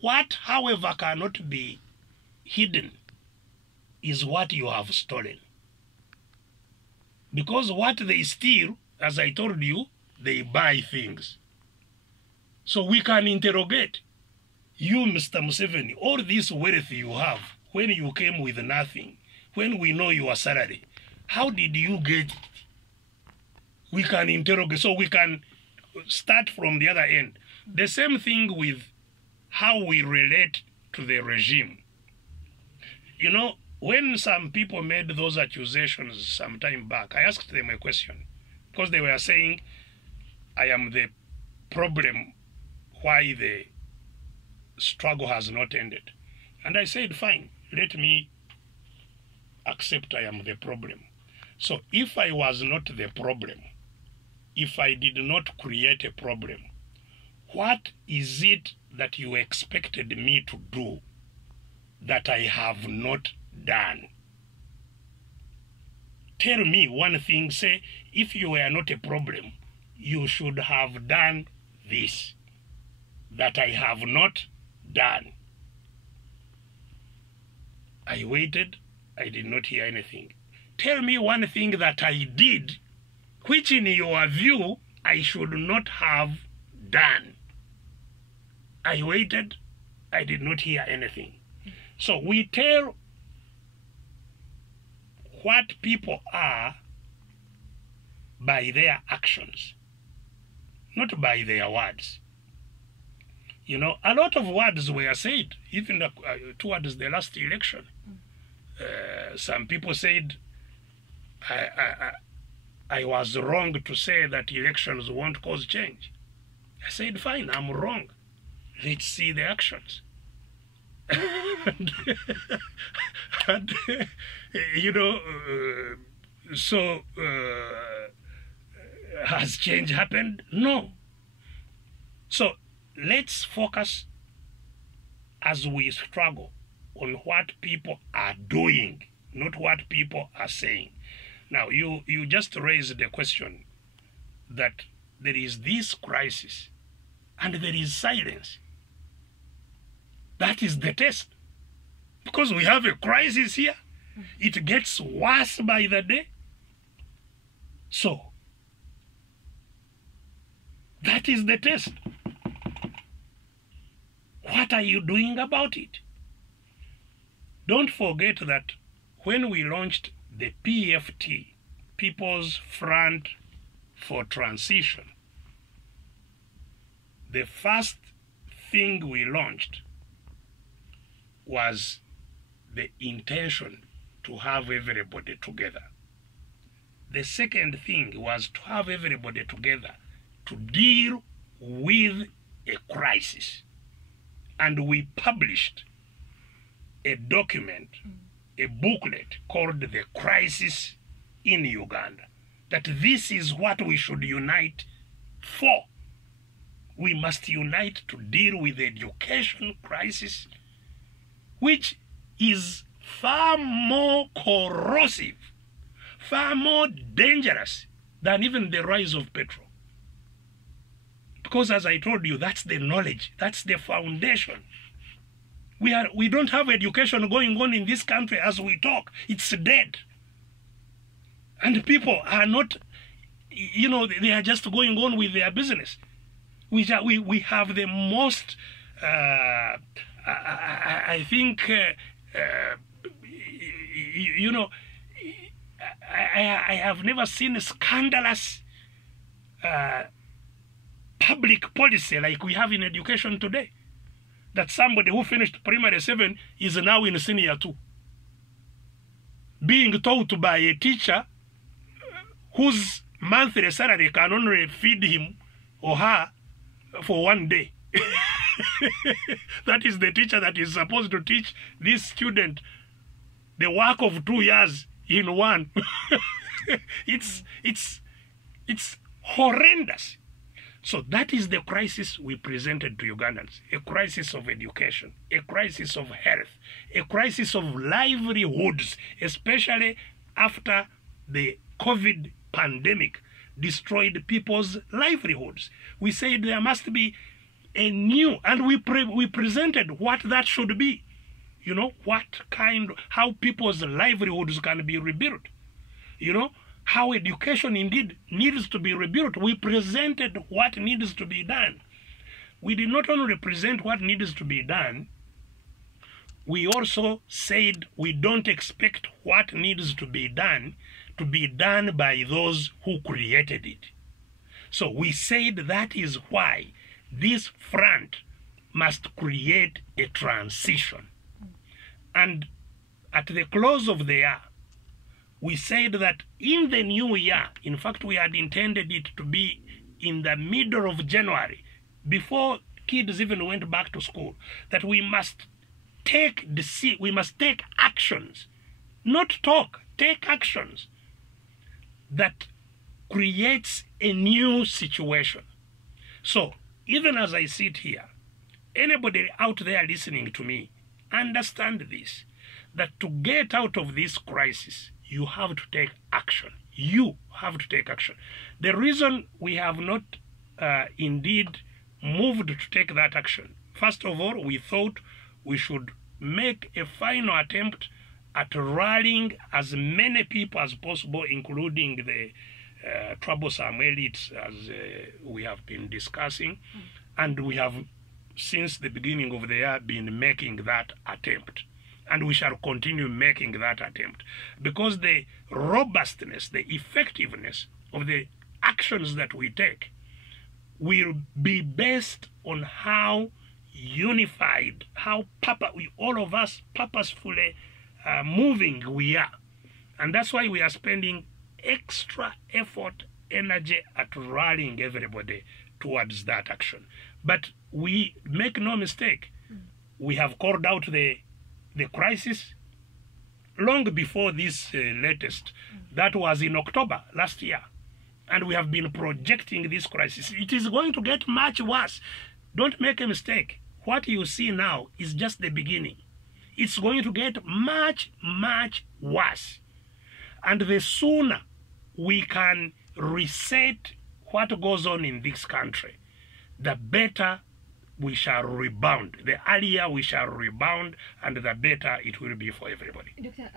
What, however, cannot be hidden is what you have stolen. Because what they steal, as I told you, they buy things. So we can interrogate you, Mr. Museveni, all this wealth you have, when you came with nothing, when we know your salary, how did you get it? We can interrogate, so we can start from the other end. The same thing with how we relate to the regime. You know, when some people made those accusations some time back, I asked them a question, because they were saying, I am the problem why the struggle has not ended. And I said, fine, let me accept I am the problem. So if I was not the problem, if I did not create a problem, what is it that you expected me to do that I have not done? Tell me one thing, say, if you were not a problem, you should have done this, that I have not done. I waited, I did not hear anything. Tell me one thing that I did, which in your view, I should not have done. I waited, I did not hear anything. So we tell what people are by their actions, not by their words. You know, a lot of words were said, even towards the last election. Some people said, I was wrong to say that elections won't cause change. I said, fine, I'm wrong. Let's see the actions. and you know, so has change happened? No. So let's focus as we struggle on what people are doing, not what people are saying. Now, you just raised the question that there is this crisis and there is silence. That is the test. Because we have a crisis here, it gets worse by the day. So, that is the test. What are you doing about it? Don't forget that when we launched the PFT, People's Front for Transition, the first thing we launched was the intention to have everybody together. The second thing was to have everybody together to deal with a crisis. And we published a document, a booklet called The Crisis in Uganda, that this is what we should unite for. We must unite to deal with the education crisis, which is far more corrosive, far more dangerous than even the rise of petrol. Because as I told you, that's the knowledge, that's the foundation. We don't have education going on in this country as we talk. It's dead. And people are not, you know, they are just going on with their business. We have the most, I think, you know, I have never seen a scandalous public policy like we have in education today. That somebody who finished primary 7 is now in senior 2. Being taught by a teacher whose monthly salary can only feed him or her for one day. That is the teacher that is supposed to teach this student the work of 2 years in one. It's horrendous. So that is the crisis we presented to Ugandans. A crisis of education, a crisis of health, a crisis of livelihoods, especially after the COVID pandemic destroyed people's livelihoods. We said there must be a new, and we presented what that should be. You know, how people's livelihoods can be rebuilt. You know, how education indeed needs to be rebuilt. We presented what needs to be done. We did not only present what needs to be done, we also said we don't expect what needs to be done by those who created it. So we said that is why this front must create a transition. And at the close of the year, we said that in the new year, in fact, we had intended it to be in the middle of January, before kids even went back to school, that we must take actions, not talk, take actions that creates a new situation. So even as I sit here, anybody out there listening to me, understand this, that to get out of this crisis, you have to take action. You have to take action. The reason we have not indeed moved to take that action, first of all, we thought we should make a final attempt at rallying as many people as possible, including the troublesome elites, as we have been discussing. And we have, since the beginning of the year, been making that attempt. And we shall continue making that attempt. Because the robustness, the effectiveness of the actions that we take will be based on how unified, how all of us purposefully moving we are. And that's why we are spending extra effort, energy at rallying everybody towards that action. But we make no mistake, we have called out the crisis long before this latest. That was in October last year. And we have been projecting this crisis. It is going to get much worse. Don't make a mistake. What you see now is just the beginning. It's going to get much, much worse. And the sooner we can reset what goes on in this country, the better we shall rebound. The earlier we shall rebound, and the better it will be for everybody. Doctor,